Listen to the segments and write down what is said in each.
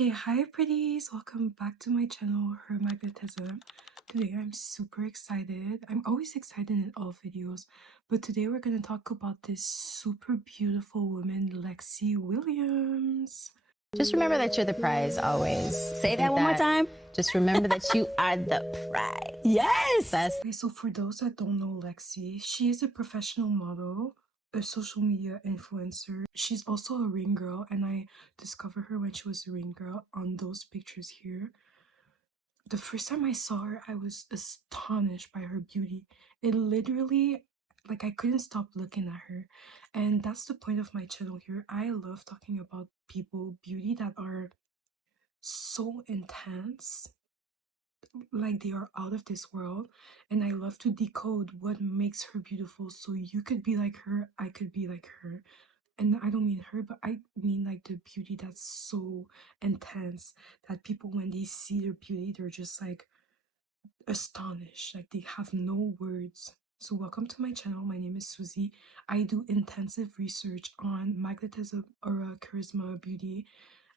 Okay, hi pretties! Welcome back to my channel, Her Magnetism. Today I'm super excited. I'm always excited in all videos, but today we're going to talk about this super beautiful woman, Lexi Williams. Just remember that you're the prize always. Say that one more time. Just remember that you are the prize. Yes. Okay, so for those that don't know Lexi, she is a professional model, a social media influencer. She's also a ring girl, and I discovered her when she was a ring girl on those pictures here. The first time I saw her, I was astonished by her beauty. It literally, like, I couldn't stop looking at her. And that's the point of my channel here. I love talking about people, beauty that are so intense, like they are out of this world. And I love to decode what makes her beautiful, so you could be like her, I could be like her. And I don't mean her, but I mean like the beauty that's so intense that people, when they see their beauty, they're just like astonished, like they have no words. So welcome to my channel. My name is Susie. I do intensive research on magnetism, aura, charisma, beauty,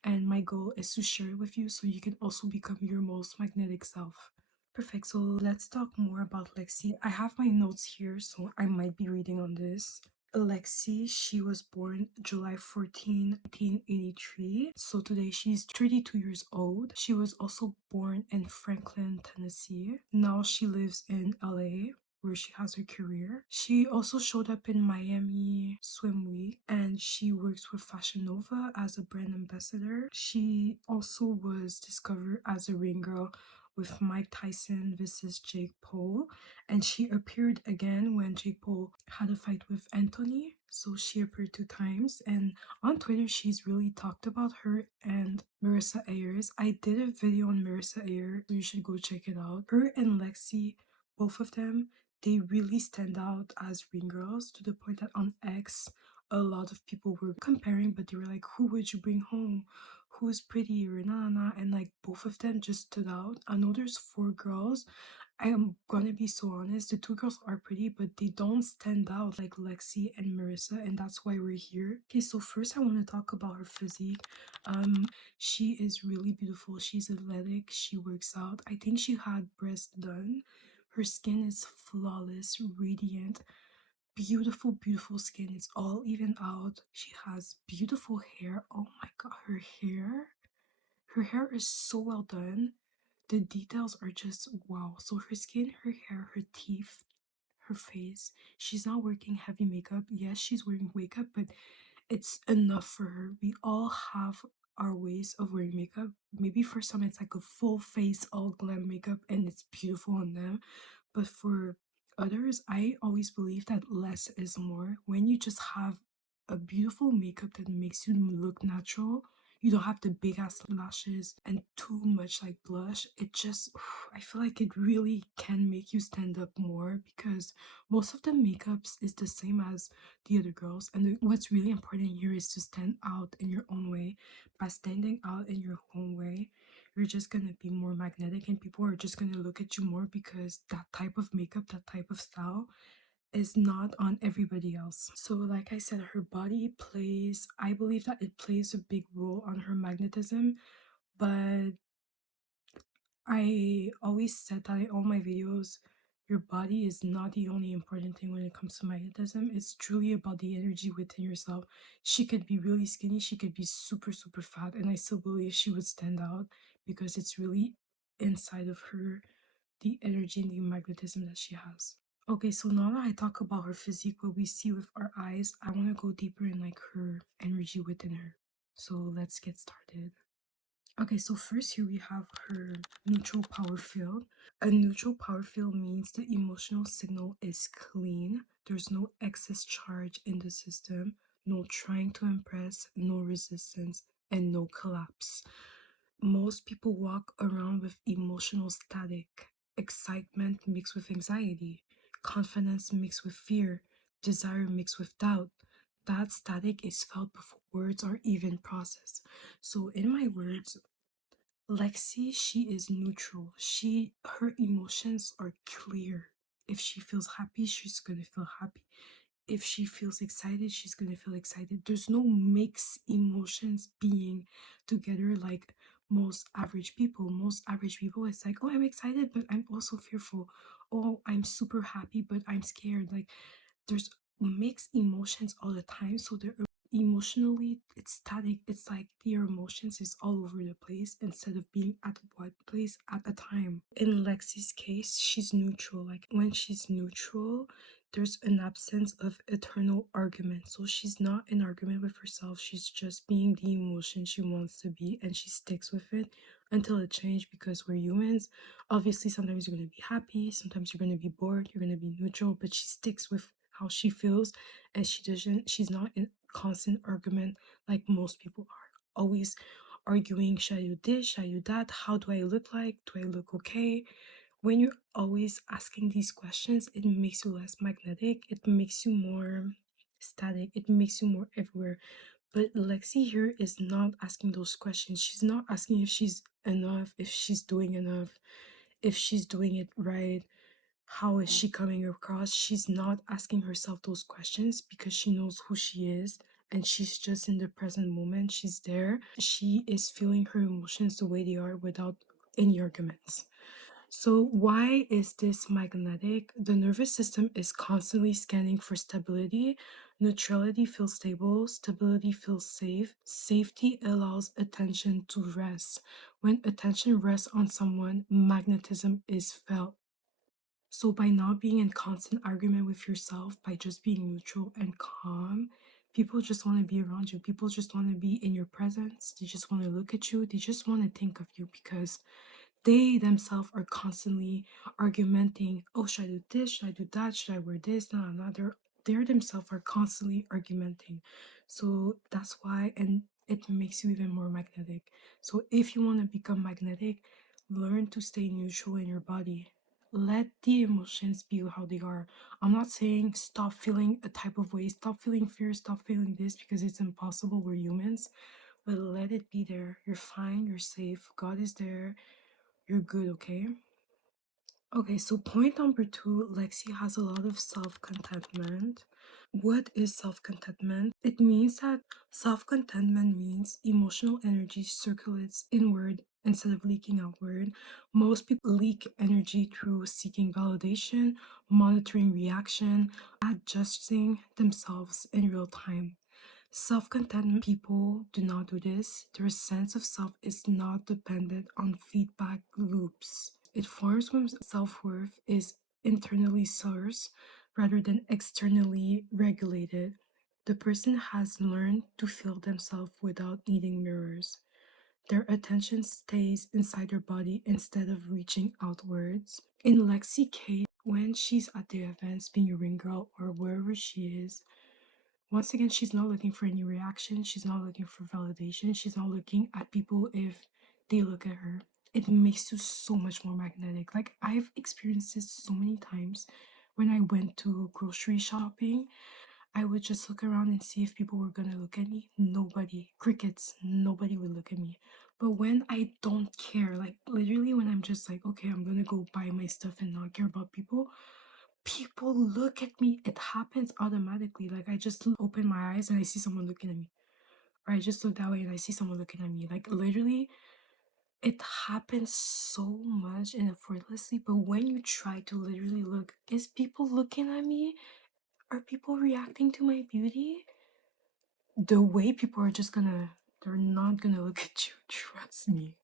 and my goal is to share it with you so you can also become your most magnetic self. Perfect. So let's talk more about Lexi. I have my notes here, so I might be reading on this. Lexi, she was born July 14, 1983. So today she's 32 years old. She was also born in Franklin, Tennessee. Now she lives in LA, where she has her career. She also showed up in Miami Swim Week, and she works with Fashion Nova as a brand ambassador. She also was discovered as a ring girl with Mike Tyson versus Jake Paul, and she appeared again when Jake Paul had a fight with Anthony. So she appeared 2 times, and on Twitter she's really talked about her and Marissa Ayers. I did a video on Marissa Ayers, so you should go check it out. Her and Lexi, both of them, they really stand out as ring girls, to the point that on X a lot of people were comparing, but they were like, who would you bring home, who's prettier, and like both of them just stood out. I know there's 4 girls. I am gonna be so honest, the 2 girls are pretty, but they don't stand out like Lexi and Marissa, and that's why we're here. Okay, so first I want to talk about her physique. She is really beautiful. She's athletic, she works out. I think she had breasts done. Her skin is flawless, radiant, beautiful skin. It's all even out. She has beautiful hair. Oh my god, her hair is so well done. The details are just wow. So her skin, her hair, her teeth, her face. She's not wearing heavy makeup. Yes, she's wearing makeup, but it's enough for her. We all have our ways of wearing makeup. Maybe for some it's like a full face all glam makeup and it's beautiful on them, but for others, I always believe that less is more. When you just have a beautiful makeup that makes you look natural, you don't have the big ass lashes and too much like blush. It just, I feel like it really can make you stand up more, because most of the makeups is the same as the other girls. And what's really important here is to stand out in your own way. By standing out in your own way, you're just gonna be more magnetic, and people are just gonna look at you more, because that type of makeup, that type of style is not on everybody else. So like I said, her body plays, I believe that it plays a big role on her magnetism, but I always said that in all my videos, your body is not the only important thing when it comes to magnetism. It's truly about the energy within yourself. She could be really skinny, she could be super fat, and I still believe she would stand out, because it's really inside of her, the energy and the magnetism that she has. Okay, so now that I talk about her physique, what we see with our eyes, I want to go deeper in like her energy within her. So let's get started. Okay, so first here we have her neutral power field. A neutral power field means the emotional signal is clean. There's no excess charge in the system, no trying to impress, no resistance, and no collapse. Most people walk around with emotional static, excitement mixed with anxiety, confidence mixed with fear, desire mixed with doubt. That static is felt before words are even processed. So in my words, Lexi, she is neutral. Her emotions are clear. If she feels happy, she's gonna feel happy. If she feels excited, she's gonna feel excited. There's no mixed emotions being together like most average people. Most average people, it's like, oh, I'm excited, but I'm also fearful. Oh, I'm super happy, but I'm scared. Like, there's mixed emotions all the time. So they're emotionally, it's static. It's like your emotions is all over the place instead of being at one place at a time. In Lexi's case, she's neutral. Like, when she's neutral, there's an absence of eternal argument. So she's not in argument with herself. She's just being the emotion she wants to be, and she sticks with it until it changes, because we're humans. Obviously, sometimes you're going to be happy, sometimes you're going to be bored, you're going to be neutral, but she sticks with how she feels, and she's not in constant argument like most people are. Always arguing, should I do this, should I do that, how do I look like, do I look okay? When you're always asking these questions, it makes you less magnetic, it makes you more static, it makes you more everywhere. But Lexi here is not asking those questions. She's not asking if she's enough, if she's doing enough, if she's doing it right, how is she coming across. She's not asking herself those questions because she knows who she is, and she's just in the present moment. She's there. She is feeling her emotions the way they are without any arguments. So why is this magnetic? The nervous system is constantly scanning for stability. Neutrality feels stable, stability feels safe. Safety allows attention to rest. When attention rests on someone, magnetism is felt. So by not being in constant argument with yourself, by just being neutral and calm, people just want to be around you. People just want to be in your presence. They just want to look at you. They just want to think of you, because they themselves are constantly argumenting. Oh, should I do this? Should I do that? Should I wear this? No, no, they're themselves are constantly argumenting. So that's why, and it makes you even more magnetic. So if you want to become magnetic, learn to stay neutral in your body. Let the emotions be how they are. I'm not saying stop feeling a type of way, stop feeling fear, stop feeling this, because it's impossible. We're humans. But let it be there. You're fine, you're safe, God is there, you're good, okay? Okay, so point number 2, Lexi has a lot of self-contentment. What is self-contentment? It means that self-contentment means emotional energy circulates inward instead of leaking outward. Most people leak energy through seeking validation, monitoring reaction, adjusting themselves in real time. Self-content people do not do this. Their sense of self is not dependent on feedback loops. It forms when self-worth is internally sourced rather than externally regulated. The person has learned to feel themselves without needing mirrors. Their attention stays inside their body instead of reaching outwards. In Lexi case, when she's at the events being a ring girl or wherever she is, once again, she's not looking for any reaction. She's not looking for validation. She's not looking at people if they look at her. It makes you so much more magnetic. Like, I've experienced this so many times. When I went to grocery shopping, I would just look around and see if people were gonna look at me. Nobody. Crickets. Nobody would look at me. But when I don't care, like literally when I'm just like, okay, I'm gonna go buy my stuff and not care about people, people look at me. It happens automatically. Like, I just open my eyes and I see someone looking at me, or I just look that way and I see someone looking at me. Like, literally, it happens so much and effortlessly. But when you try to literally look, is people looking at me? Are people reacting to my beauty? The way people are just gonna, they're not gonna look at you. Trust me.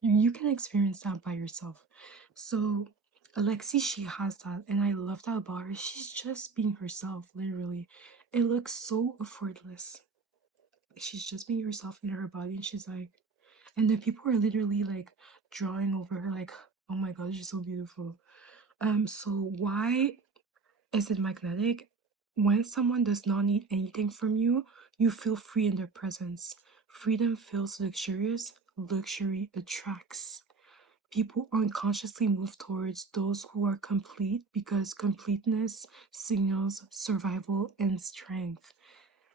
You can experience that by yourself. So Alexi, she has that, and I love that about her. She's just being herself, literally. It looks so effortless. She's just being herself in her body, and she's like, and the people are literally like drawing over her, like, oh my god, she's so beautiful. So why is it magnetic? When someone does not need anything from you, you feel free in their presence. Freedom feels luxurious, luxury attracts. People unconsciously move towards those who are complete because completeness signals survival and strength.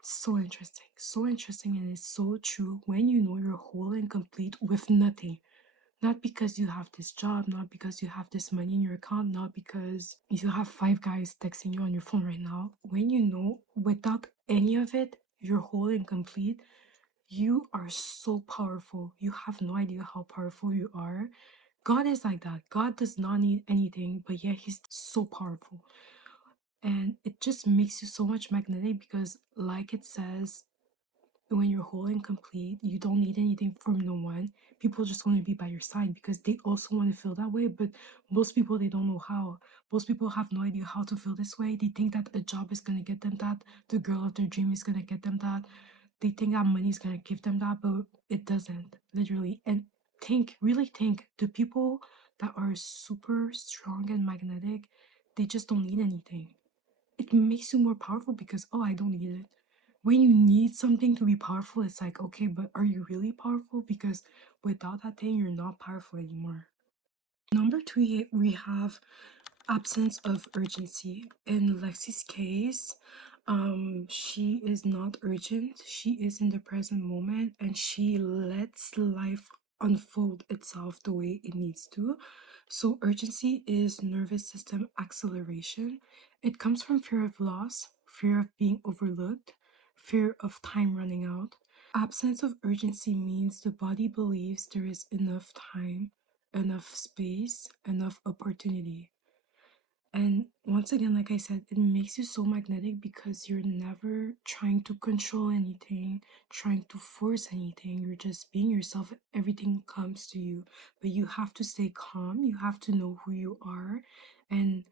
So interesting, and it's so true when you know you're whole and complete with nothing. Not because you have this job, not because you have this money in your account, not because you have 5 guys texting you on your phone right now. When you know without any of it, you're whole and complete, You are so powerful. You have no idea how powerful you are. God is like that. God does not need anything, but yet he's so powerful. And it just makes you so much magnetic because, like it says, when you're whole and complete, you don't need anything from no one. People just want to be by your side because they also want to feel that way. But most people, they don't know how. Most people have no idea how to feel this way. They think that a job is going to get them that, the girl of their dream is going to get them that. They think that money is going to give them that, but it doesn't, literally. And think, really think, the people that are super strong and magnetic, they just don't need anything. It makes you more powerful because, oh, I don't need it. When you need something to be powerful, it's like, okay, but are you really powerful? Because without that thing, you're not powerful anymore. Number two, we have absence of urgency. In Lexi's case, she is not urgent. She is in the present moment and she lets life unfold itself the way it needs to. So urgency is nervous system acceleration. It comes from fear of loss, fear of being overlooked, fear of time running out. Absence of urgency means the body believes there is enough time, enough space, enough opportunity. And once again, like I said, it makes you so magnetic because you're never trying to control anything, trying to force anything. You're just being yourself. Everything comes to you. But you have to stay calm. You have to know who you are. And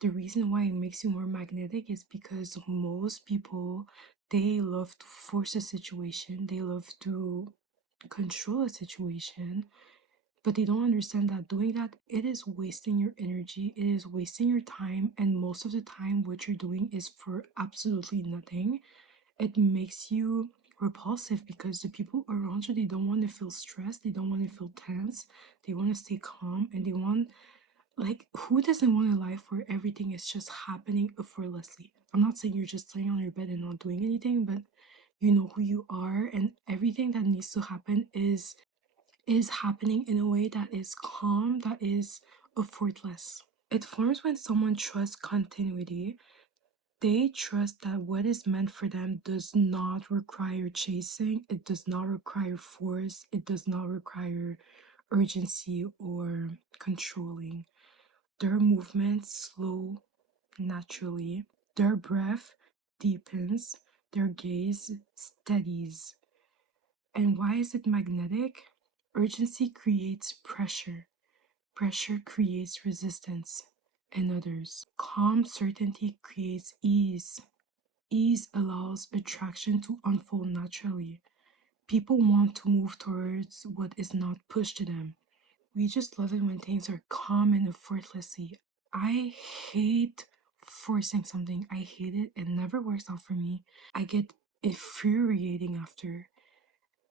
the reason why it makes you more magnetic is because most people, they love to force a situation. They love to control a situation, but they don't understand that doing that, it is wasting your energy, it is wasting your time, and most of the time what you're doing is for absolutely nothing. It makes you repulsive because the people around you, they don't want to feel stressed, they don't want to feel tense, they want to stay calm, and they want, like, who doesn't want a life where everything is just happening effortlessly? I'm not saying you're just laying on your bed and not doing anything, but you know who you are, and everything that needs to happen is happening in a way that is calm, that is effortless. It forms when someone trusts continuity. They trust that what is meant for them does not require chasing, it does not require force, it does not require urgency or controlling. Their movements slow naturally, their breath deepens, their gaze steadies. And why is it magnetic? Urgency creates pressure. Pressure creates resistance in others. Calm certainty creates ease. Ease allows attraction to unfold naturally. People want to move towards what is not pushed to them. We just love it when things are calm and effortlessly. I hate forcing something. I hate it. It never works out for me. I get infuriating after.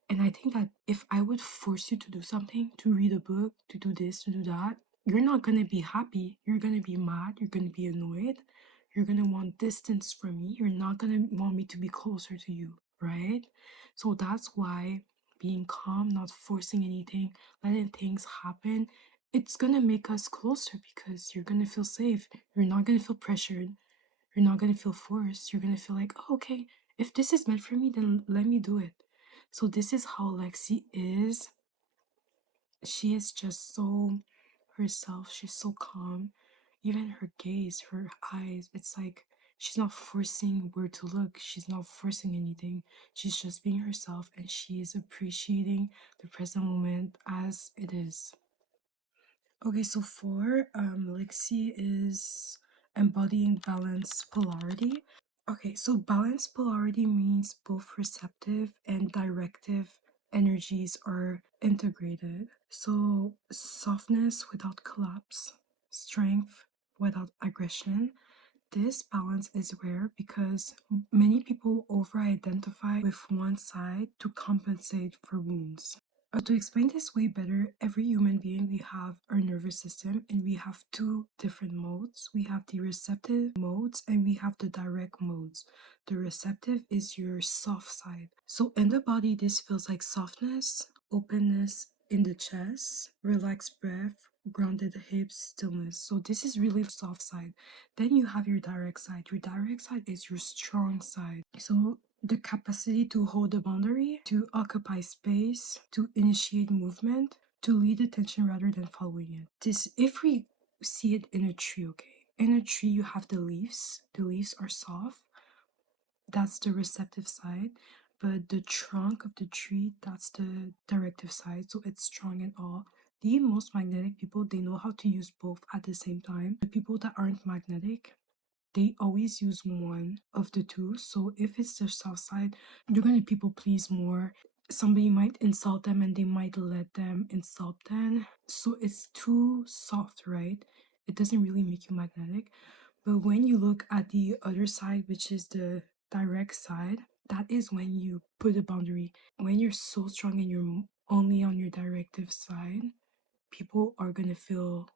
And I think that if I would force you to do something, to read a book, to do this, to do that, you're not going to be happy. You're going to be mad. You're going to be annoyed. You're going to want distance from me. You're not going to want me to be closer to you, right? So that's why being calm, not forcing anything, letting things happen, it's going to make us closer because you're going to feel safe. You're not going to feel pressured. You're not going to feel forced. You're going to feel like, oh, okay, if this is meant for me, then let me do it. So this is how Lexi is. She is just so herself. She's so calm. Even her gaze, her eyes, it's like she's not forcing where to look. She's not forcing anything. She's just being herself and she is appreciating the present moment as it is. Okay, so four, Lexi is embodying balance polarity. Okay, so balanced polarity means both receptive and directive energies are integrated. So softness without collapse, strength without aggression. This balance is rare because many people over identify with one side to compensate for wounds. To explain this way better, every human being, we have our nervous system and we have two different modes. We have the receptive modes and we have the direct modes. The receptive is your soft side. So in the body, this feels like softness, openness in the chest, relaxed breath, grounded hips, stillness. So this is really soft side. Then you have your direct side. Your direct side is your strong side. So the capacity to hold a boundary, to occupy space, to initiate movement, to lead attention rather than following it. This, if we see it in a tree, okay? In a tree, you have the leaves. The leaves are soft. That's the receptive side. But the trunk of the tree, that's the directive side. So it's strong and all. The most magnetic people, they know how to use both at the same time. The people that aren't magnetic, they always use one of the two. So if it's the soft side, they're going to people please more. Somebody might insult them and they might let them insult them. So it's too soft, right? It doesn't really make you magnetic. But when you look at the other side, which is the direct side, that is when you put a boundary. When you're so strong and you're only on your directive side, people are going to feel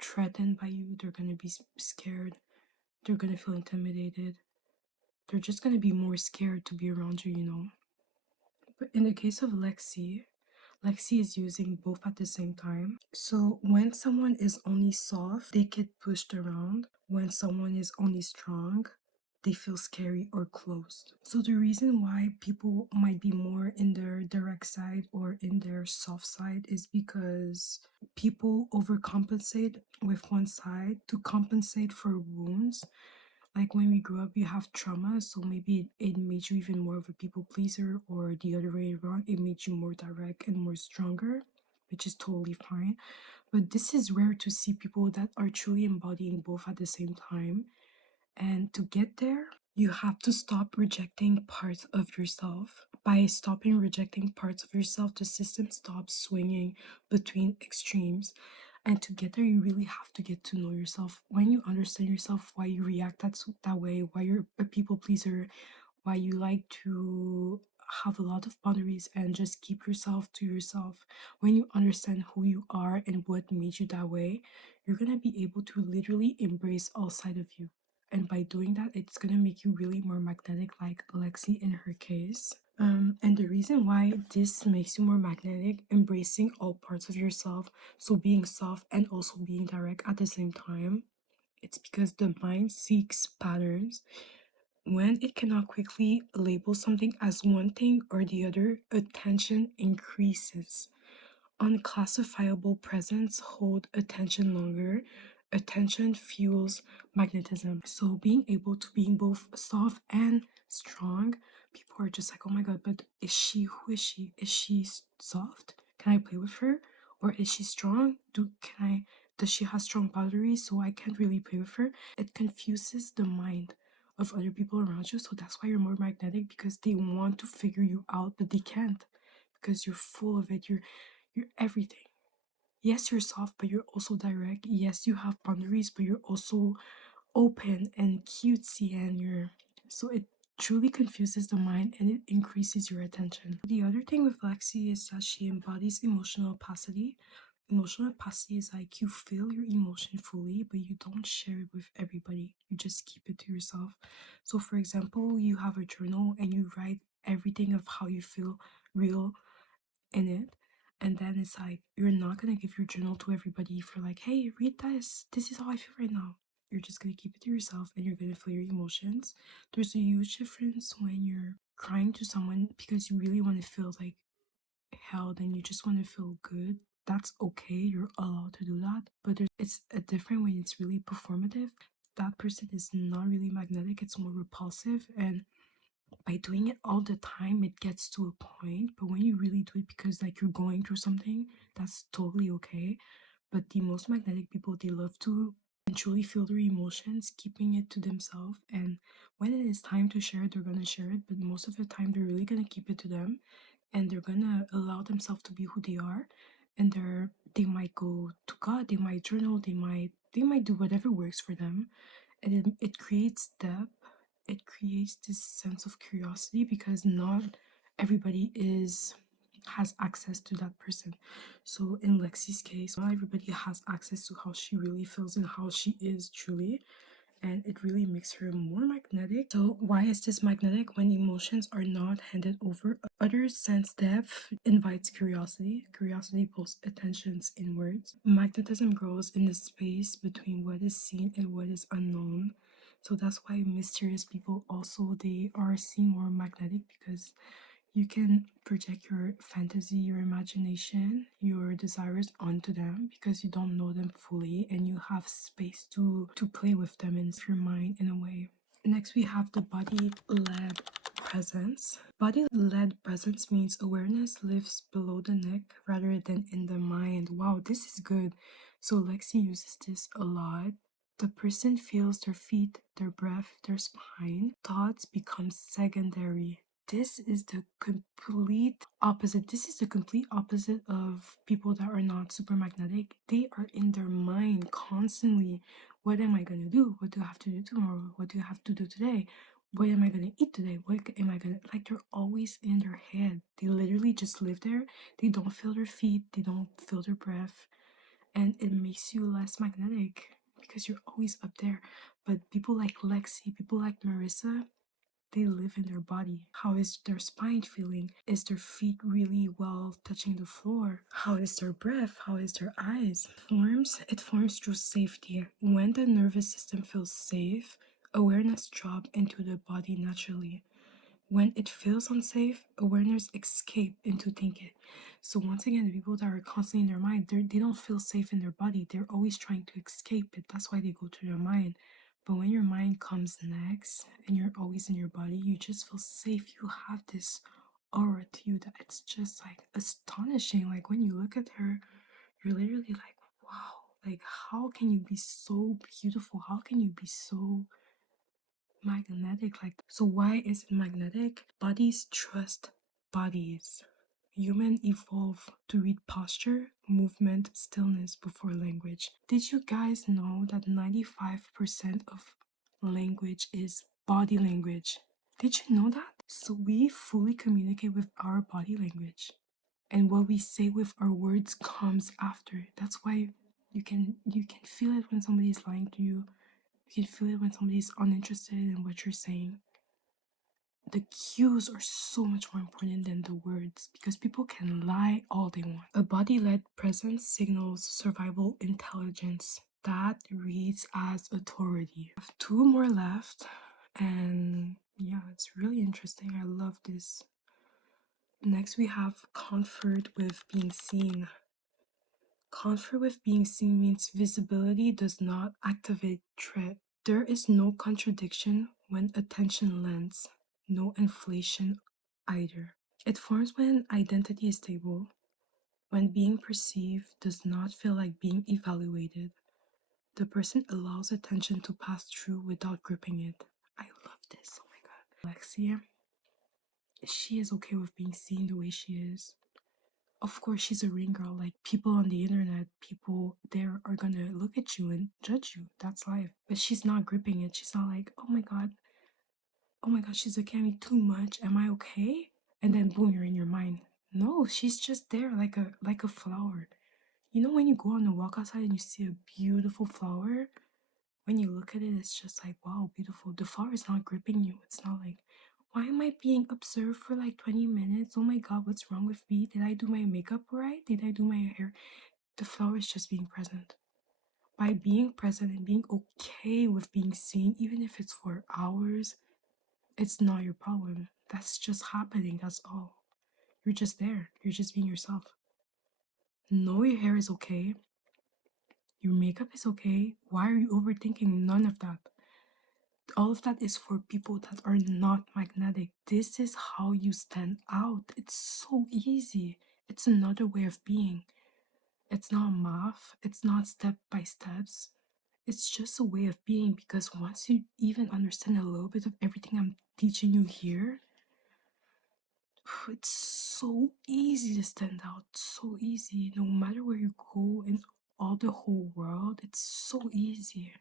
threatened by you. They're going to be scared. They're going to feel intimidated. They're just going to be more scared to be around you, you know. But in the case of Lexi, Lexi is using both at the same time. So when someone is only soft, they get pushed around. When someone is only strong, they feel scary or closed. So the reason why people might be more in their direct side or in their soft side is because people overcompensate with one side to compensate for wounds. Like when we grew up, you have trauma, so maybe it made you even more of a people pleaser, or the other way around, it made you more direct and more stronger, which is totally fine. But this is rare to see people that are truly embodying both at the same time. And to get there, you have to stop rejecting parts of yourself. By stopping rejecting parts of yourself, the system stops swinging between extremes. And to get there, you really have to get to know yourself. When you understand yourself, why you react that way, why you're a people pleaser, why you like to have a lot of boundaries and just keep yourself to yourself. When you understand who you are and what made you that way, you're gonna be able to literally embrace all side of you. And by doing that, it's gonna make you really more magnetic, like Lexi in her case. And the reason why this makes you more magnetic, embracing all parts of yourself, so being soft and also being direct at the same time, it's because the mind seeks patterns. When it cannot quickly label something as one thing or the other, attention increases. Unclassifiable presence hold attention longer. Attention fuels magnetism. So being able to being both soft and strong, people are just like, oh my god, but is she, who is she? Is she soft? Can I play with her? Or is she strong? Does she have strong boundaries so I can't really play with her? It confuses the mind of other people around you. So that's why you're more magnetic, because they want to figure you out, but they can't, because you're full of it. You're everything. Yes, you're soft, but you're also direct. Yes, you have boundaries, but you're also open and cutesy, and you're so it truly confuses the mind and it increases your attention. The other thing with Lexi is that she embodies emotional opacity. Emotional opacity is like you feel your emotion fully, but you don't share it with everybody. You just keep it to yourself. So, for example, you have a journal and you write everything of how you feel real in it, and then it's like you're not gonna give your journal to everybody for like, hey, read this is how I feel right now. You're just gonna keep it to yourself and you're gonna feel your emotions. There's a huge difference when you're crying to someone because you really want to feel like held and you just want to feel good. That's okay, you're allowed to do that. But it's a different when it's really performative. That person is not really magnetic, it's more repulsive, and by doing it all the time it gets to a point. But when you really do it because like you're going through something, that's totally okay. But the most magnetic people, they love to and truly feel their emotions, keeping it to themselves, and when it is time to share it, they're gonna share it, but most of the time they're really gonna keep it to them, and they're gonna allow themselves to be who they are. And they might go to God, they might journal, they might do whatever works for them. And it creates depth. It creates this sense of curiosity because not everybody is has access to that person. So in Lexi's case, not everybody has access to how she really feels and how she is truly, and it really makes her more magnetic. So why is this magnetic? When emotions are not handed over, others sense depth, invites curiosity. Curiosity pulls attentions inwards. Magnetism grows in the space between what is seen and what is unknown. So that's why mysterious people also, they are seen more magnetic, because you can project your fantasy, your imagination, your desires onto them because you don't know them fully, and you have space to play with them in your mind in a way. Next, we have the body led presence. Body led presence means awareness lives below the neck rather than in the mind. Wow, this is good. So Lexi uses this a lot. The person feels their feet, their breath, their spine. Thoughts become secondary. This is the complete opposite. This is the complete opposite of people that are not super magnetic. They are in their mind constantly. What am I gonna do? What do I have to do tomorrow? What do I have to do today? What am I gonna eat today? What am I gonna, like, they're always in their head. They literally just live there. They don't feel their feet, they don't feel their breath, and it makes you less magnetic because you're always up there. But people like Lexi, people like Marissa, they live in their body. How is their spine feeling? Is their feet really well touching the floor? How is their breath? How is their eyes? It forms through safety. When the nervous system feels safe, awareness drops into the body naturally. When it feels unsafe, awareness escape into thinking. So once again, the people that are constantly in their mind, they don't feel safe in their body. They're always trying to escape it. That's why they go to their mind. But when your mind comes next and you're always in your body, you just feel safe. You have this aura to you that it's just like astonishing. Like when you look at her, you're literally like, wow, like how can you be so beautiful? How can you be so magnetic like that? So why is it magnetic? Bodies trust bodies. Human evolve to read posture, movement, stillness before language. Did you guys know that 95% of language is body language? Did you know that? So we fully communicate with our body language, and what we say with our words comes after. That's why you can feel it when somebody's lying to you. You can feel it when somebody's uninterested in what you're saying. The cues are so much more important than the words because people can lie all they want. A body led presence signals survival intelligence that reads as authority. I have two more left, and yeah, it's really interesting. I love this. Next, we have comfort with being seen. Comfort with being seen means visibility does not activate threat. There is no contradiction when attention lends, no inflation either. It forms when identity is stable, when being perceived does not feel like being evaluated. The person allows attention to pass through without gripping it. I love this. Oh my god. Alexia, she is okay with being seen the way she is. Of course, she's a ring girl. Like, people on the internet, people there are gonna look at you and judge you. That's life. But she's not gripping it. She's not like, oh my god, she's looking at me too much. Am I okay? And then boom, you're in your mind. No, she's just there like a flower. You know when you go on a walk outside and you see a beautiful flower? When you look at it, it's just like, wow, beautiful. The flower is not gripping you. It's not like, why am I being observed for like 20 minutes? Oh my god, what's wrong with me? Did I do my makeup right? Did I do my hair? The flower is just being present. By being present and being okay with being seen, even if it's for hours, it's not your problem. That's just happening. That's all. You're just there. You're just being yourself. Know your hair is okay. Your makeup is okay. Why are you overthinking? None of that. All of that is for people that are not magnetic. This is how you stand out. It's so easy. It's another way of being. It's not math, it's not step by steps. It's just a way of being, because once you even understand a little bit of everything I'm teaching you here, it's so easy to stand out. So easy. No matter where you go in all the whole world, it's so easy.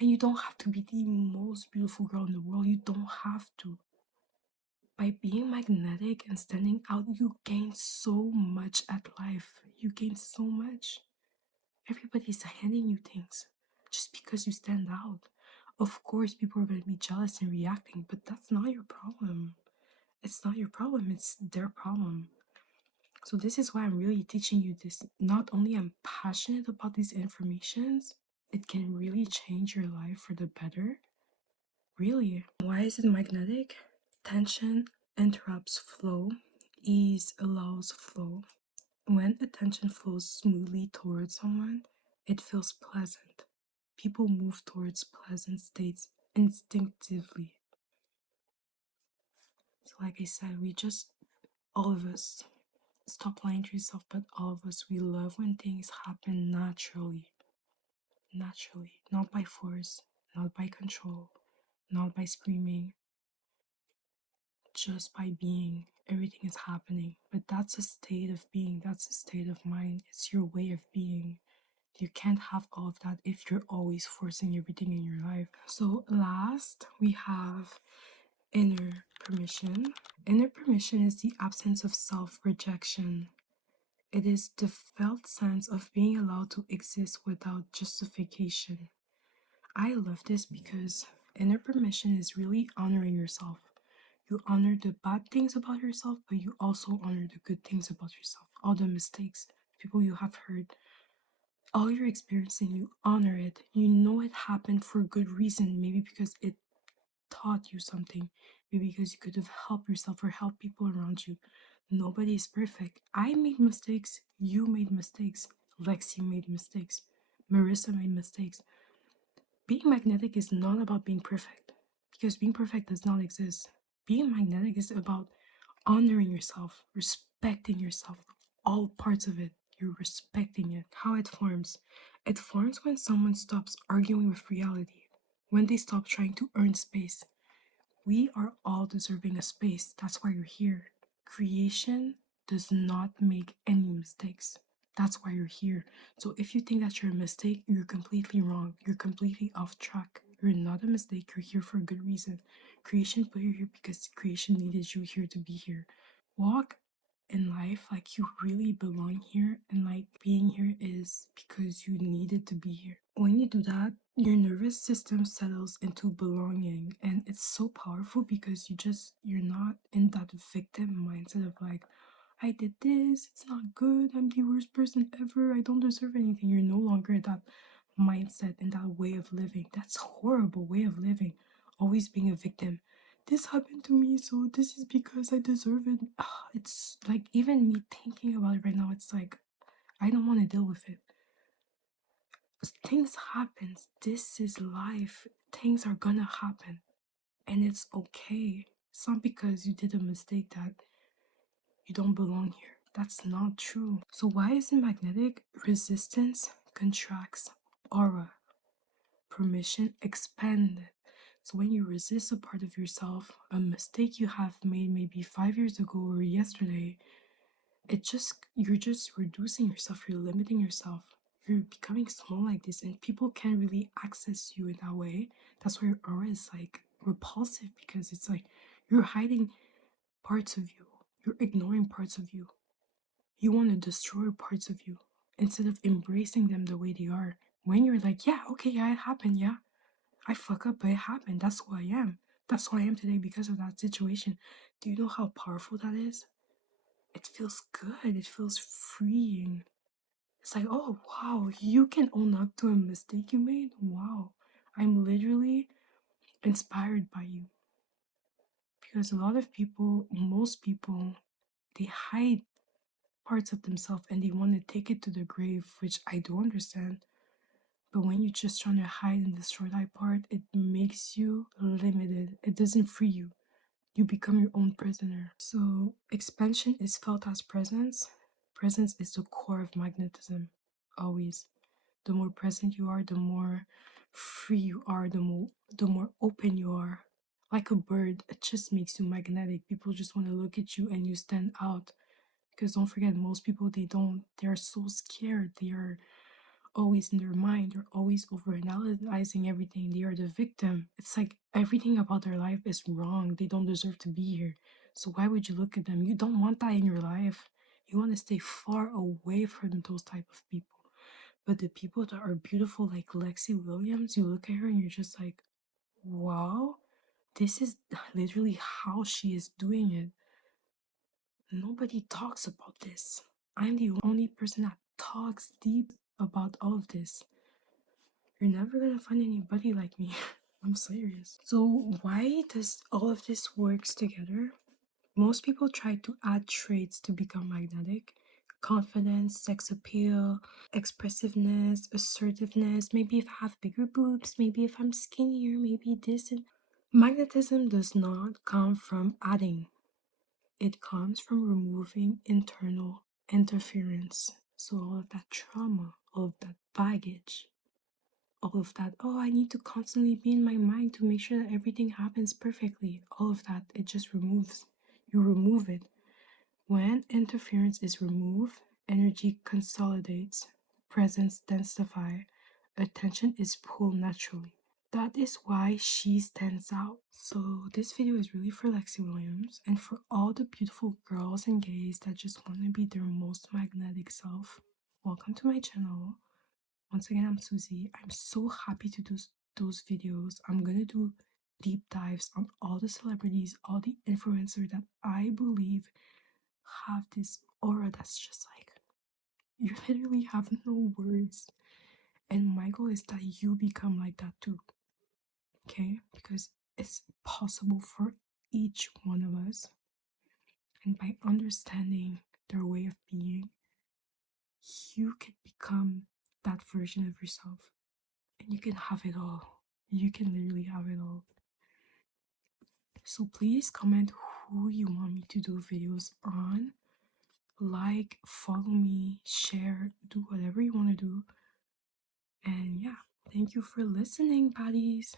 And you don't have to be the most beautiful girl in the world. You don't have to. By being magnetic and standing out, you gain so much at life. You gain so much. Everybody's handing you things just because you stand out. Of course, people are going to be jealous and reacting, but that's not your problem. It's not your problem, it's their problem. So this is why I'm really teaching you this. Not only I'm passionate about these informations, it can really change your life for the better. Really. Why is it magnetic? Tension interrupts flow, ease allows flow. When attention flows smoothly towards someone, it feels pleasant. People move towards pleasant states instinctively. So, like I said, all of us, stop lying to yourself, but all of us, we love when things happen naturally. Naturally. Not by force, not by control, not by screaming, just by being. Everything is happening. But that's a state of being, that's a state of mind. It's your way of being. You can't have all of that if you're always forcing everything in your life. So, last, we have inner permission. Inner permission is the absence of self rejection. It is the felt sense of being allowed to exist without justification. I love this because inner permission is really honoring yourself. You honor the bad things about yourself, but you also honor the good things about yourself. All the mistakes, people you have hurt, all you're experiencing, you honor it. You know it happened for a good reason, maybe because it taught you something, maybe because you could have helped yourself or helped people around you. Nobody is perfect. I made mistakes, you made mistakes, Lexi made mistakes, Marissa made mistakes. Being magnetic is not about being perfect, because being perfect does not exist. Being magnetic is about honoring yourself, respecting yourself, all parts of it. You're respecting it. How it forms. It forms when someone stops arguing with reality, when they stop trying to earn space. We are all deserving a space. That's why you're here. Creation does not make any mistakes. That's why you're here. So if you think that you're a mistake, you're completely wrong. You're completely off track. You're not a mistake. You're here for a good reason. Creation put you here because creation needed you here to be here. Walk in life like you really belong here, and like being here is because you needed to be here. When you do that, your nervous system settles into belonging, and it's so powerful because you're not in that victim mindset of like, I did this, it's not good, I'm the worst person ever, I don't deserve anything. You're no longer in that mindset and that way of living. That's horrible way of living. Always being a victim. This happened to me, so this is because I deserve it. It's like, even me thinking about it right now, it's like I don't want to deal with it. Things happen. This is life. Things are gonna happen, and it's okay. It's not because you did a mistake that you don't belong here. That's not true. So why is it magnetic? Resistance contracts aura. Permission expanded. So when you resist a part of yourself, a mistake you have made maybe 5 years ago or yesterday, you're just reducing yourself, you're limiting yourself. You're becoming small like this, and people can't really access you in that way. That's why your aura is like repulsive, because it's like you're hiding parts of you, you're ignoring parts of you. You want to destroy parts of you instead of embracing them the way they are. When you're like, yeah, okay, yeah, it happened, yeah, I fuck up, but it happened. That's who I am. That's who I am today because of that situation. Do you know how powerful that is? It feels good. It feels freeing. It's like, oh, wow, you can own up to a mistake you made? Wow. I'm literally inspired by you. Because a lot of people, most people, they hide parts of themselves and they want to take it to the grave, which I do understand. But when you're just trying to hide and destroy that part, it makes you limited. It doesn't free you. You become your own prisoner. So, expansion is felt as presence. Presence is the core of magnetism, always. The more present you are, the more free you are, the more open you are. Like a bird, it just makes you magnetic. People just want to look at you and you stand out. Because don't forget, most people, they're so scared. They are always in their mind. They're always over analyzing everything. They are the victim. It's like everything about their life is wrong. They don't deserve to be here. So why would you look at them? You don't want that in your life. You want to stay far away from those type of people. But the people that are beautiful, like Lexi Williams, you look at her and you're just like, wow, this is literally how she is doing it. Nobody talks about this. I'm the only person that talks deep about all of this. You're never gonna find anybody like me. I'm serious. So why does all of this works together? Most people try to add traits to become magnetic. Confidence, sex appeal, expressiveness, assertiveness, maybe if I have bigger boobs, maybe if I'm skinnier, maybe this and magnetism does not come from adding. It comes from removing internal interference. So all of that trauma, all of that baggage, all of that, oh, I need to constantly be in my mind to make sure that everything happens perfectly. All of that, it just removes. You remove it. When interference is removed, energy consolidates, presence densifies, attention is pulled naturally. That is why she stands out. So this video is really for Lexi Williams and for all the beautiful girls and gays that just want to be their most magnetic self. Welcome to my channel. Once again, I'm Susie. I'm so happy to do those videos. I'm gonna do deep dives on all the celebrities, all the influencers that I believe have this aura that's just like, you literally have no words. And my goal is that you become like that too, okay? Because it's possible for each one of us. And by understanding their way of being, you can become that version of yourself. And you can have it all. You can literally have it all. So please comment who you want me to do videos on. Like, follow me, share, do whatever you want to do. And yeah, thank you for listening, buddies.